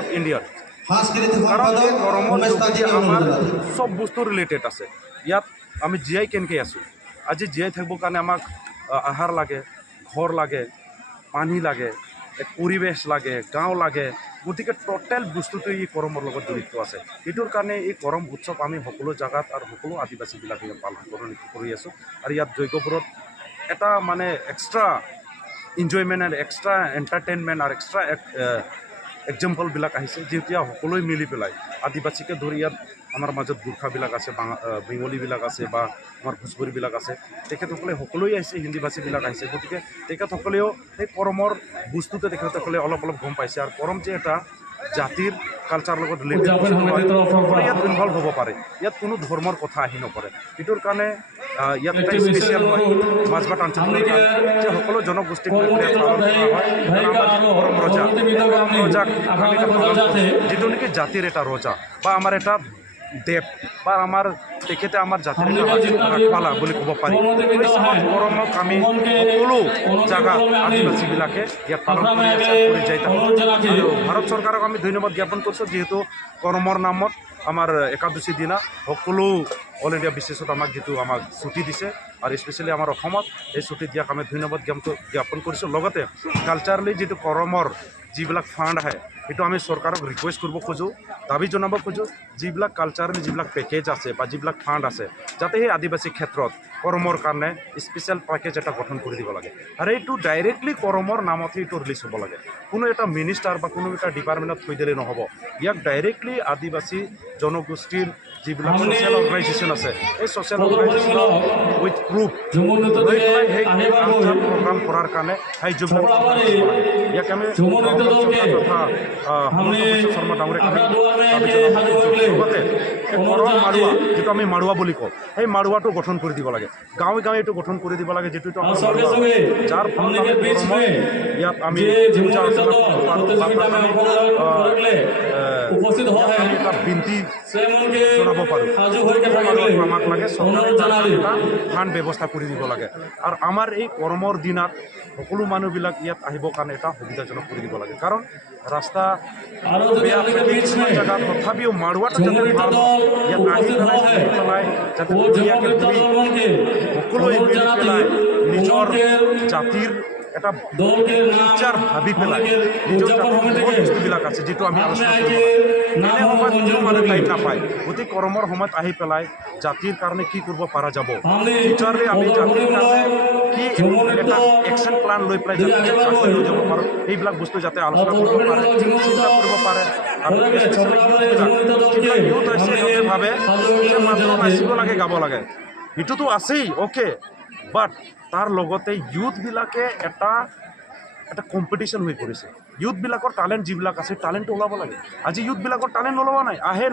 Of ইণ্ডিয়াত। কাৰণ এই গৰমৰ যোগেদি আমাৰ চব বস্তু ৰিলেটেড আছে। ইয়াত আমি জীয়াই কেনেকৈ আছোঁ, আজি জীয়াই থাকিবৰ কাৰণে আমাক আহাৰ লাগে, ঘৰ লাগে, পানী লাগে, এক পৰিৱেশ লাগে, গাঁও লাগে। গতিকে টোটেল বস্তুটো এই গৰমৰ লগত জড়িত আছে। এইটোৰ কাৰণে এই গৰম উৎসৱ আমি সকলো জেগাত আৰু সকলো আদিবাসীবিলাকে পালন কৰি আছোঁ। আৰু ইয়াত যজ্ঞপুৰত এটা মানে এক্সট্ৰা এনজয়মেণ্ট আৰু এক্সট্ৰা এণ্টাৰটেইনমেণ্ট আৰু এক্সট্ৰা এক্সাম্পলবিলাক আহিছে, যেতিয়া সকলোৱে মিলি পেলাই আদিবাসীকে ধৰি ইয়াত আমাৰ মাজত গোৰ্খাবিলাক আছে, বেংগলীবিলাক আছে বা আমাৰ ভোজপুৰীবিলাক আছে, তেখেতসকলে সকলোৱে আহিছে, হিন্দী ভাষীবিলাক আহিছে। গতিকে তেখেতসকলেও সেই কৰমৰ বস্তুটো তেখেতসকলে অলপ অলপ গম পাইছে। আৰু কৰম যে এটা জাতিৰ কালচাৰৰ লগত ৰিলেটেড সকলোৱে ইয়াত ইনভলভ হ'ব পাৰে। ইয়াত কোনো ধৰ্মৰ কথা আহি নপৰে। সেইটোৰ কাৰণে ইয়াত এটা স্পেচিয়েল হয় মাজবাট আঞ্চলিক যে সকলো জনগোষ্ঠীক লৈ পেলাই পালন কৰা হয়। আমাৰ যিটো কৰম ৰজাক আমি যিটো নেকি জাতিৰ এটা ৰজা বা আমাৰ এটা দেৱ বা আমাৰ তেখেতে আমাৰ জাতিৰ ৰাখৱালা বুলি ক'ব পাৰি। কৰমক আমি সকলো জেগাত আদিবাসীবিলাকে ইয়াত পালন কৰি আছে, কৰি যাই থাকোঁ। আৰু ভাৰত চৰকাৰক আমি ধন্যবাদ জ্ঞাপন কৰিছোঁ, যিহেতু কৰমৰ নামত আমাৰ একাদশী দিনা সকলো অল ইণ্ডিয়া বেচিছত আমাক ছুটি দিছে। আৰু স্পেচিয়েলি আমাৰ অসমত এই ছুটি দিয়াক আমি ধন্যবাদ জ্ঞাপন কৰিছোঁ। লগতে কালচাৰেলি যিটো কৰমৰ যিবিলাক ফাণ্ড আহে, সেইটো আমি চৰকাৰক ৰিকুৱেষ্ট কৰিব খোজোঁ, দাবী জনাব খোজোঁ, যিবিলাক কালচাৰেল যিবিলাক পেকেজ আছে বা যিবিলাক ফাণ্ড আছে, যাতে সেই আদিবাসী ক্ষেত্ৰত কৰমৰ কাৰণে স্পেচিয়েল পেকেজ এটা গঠন কৰি দিব লাগে। আৰু এইটো ডাইৰেক্টলি কৰমৰ নামতে এইটো ৰিলিজ হ'ব লাগে। কোনো এটা মিনিষ্টাৰ বা কোনো এটা ডিপাৰ্টমেণ্টত থৈ দিলে নহ'ব। ইয়াক ডাইৰেক্টলি আদিবাসী জনগোষ্ঠীৰ যিবিলাক ছ'চিয়েল অৰ্গেনাইজেশ্যন আছে, এই ছ'চিয়েল অৰ্গেনাইজেশ্যন উইথ প্ৰুফ লৈ পেলাই সেই কালচাৰ প্ৰগ্ৰাম কৰাৰ কাৰণে সাহায্য কৰিব লাগে। ইয়াক আমি তথা হিমন্ত বিশ্ব শৰ্মা ডাঙৰীয়াক আমি লগতে কৰম মাৰুৱা, যিটো আমি মাৰুৱা বুলি কওঁ, সেই মাৰুৱাটো গঠন কৰি দিব লাগে। গাঁৱে গাঁৱে এইটো গঠন কৰি দিব লাগে, যিটো আমাৰ মাৰুৱা, যাৰ ফলত আমি কৰমত ইয়াত আমি পূজা অৰ্চনা কৰিব পাৰোঁ বা আমি এটা বিনতি জনাব পাৰোঁ। আমাক লাগে চৰকাৰে এটা ফাণ্ড ব্যৱস্থা কৰি দিব লাগে। আৰু আমাৰ এই কৰমৰ দিনাত সকলো মানুহবিলাক ইয়াত আহিবৰ কাৰণে এটা সুবিধাজনক কৰি দিব লাগে। কাৰণ ৰাস্তা বেয়া কিছুমান জেগাত, তথাপিও মাৰুৱাটো যাতে ভাল ইয়াত আহি পেলাই যাতে ধুনীয়াকৈ সকলোৱে মিলি পেলাই নিজৰ জাতিৰ এটা ফিউচাৰ ভাবি পেলাই নিজৰ জাতিৰ বস্তুবিলাক আছে, যিটো আমি আলোচনা কৰিব লাগে। এনে সময়ত কোনো মানুহ টাইম নাপায়। গতিকে কৰমৰ সময়ত আহি পেলাই জাতিৰ কাৰণে কি কৰিব পৰা যাব, ফিউচাৰলি আমি জাতিৰ কাৰণে কি এটা একশ্যন প্লান লৈ পেলাই যাতে আগলৈ লৈ যাব পাৰোঁ, সেইবিলাক বস্তু যাতে আলোচনা কৰিব পাৰে, চিন্তা কৰিব পাৰে। আৰু ইউথ আছে, সিহঁতে ভাবে যে মাত্ৰ নাচিব লাগে, গাব লাগে, সেইটোতো আছেই, অ'কে, বাট তাৰ লগতে ইউথবিলাকে এটা কম্পিটিশ্যন হৈ পৰিছে। ইউথবিলাকৰ টেলেণ্ট যিবিলাক আছে, টেলেণ্টটো ওলাব লাগে। আজি ইউথবিলাকৰ টেলেণ্ট ওলোৱা নাই, আহে